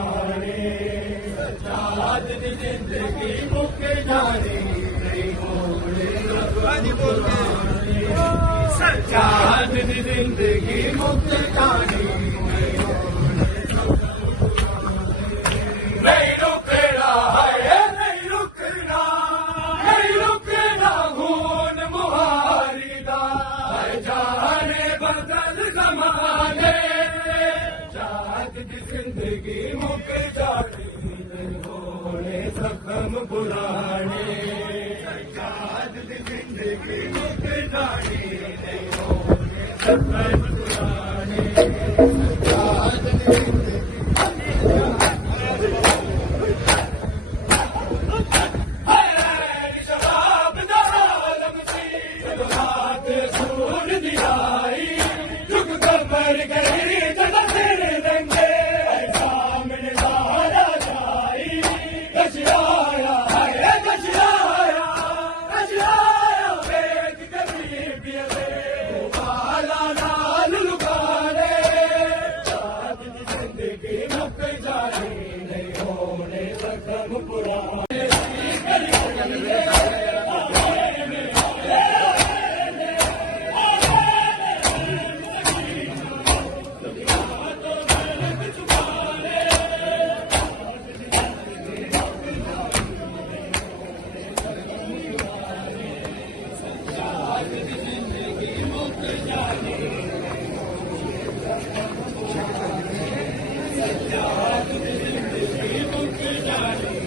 पुराने सजाद दी जिंदगी मुक जानी नहीं होने सजाद दी जिंदगी मुक जानी नहीं रुकना है नहीं रुकना नहीं रुकना खून मुहारी दा जाने बदल ज़माने जात दी जिंदगी मुक जानी नहीं होने जख्म पुराने जात दी जिंदगी मुक जानी नहीं होने जख्म पुराने जात दी जिंदगी सजाद दी जिंदगी मुक जानी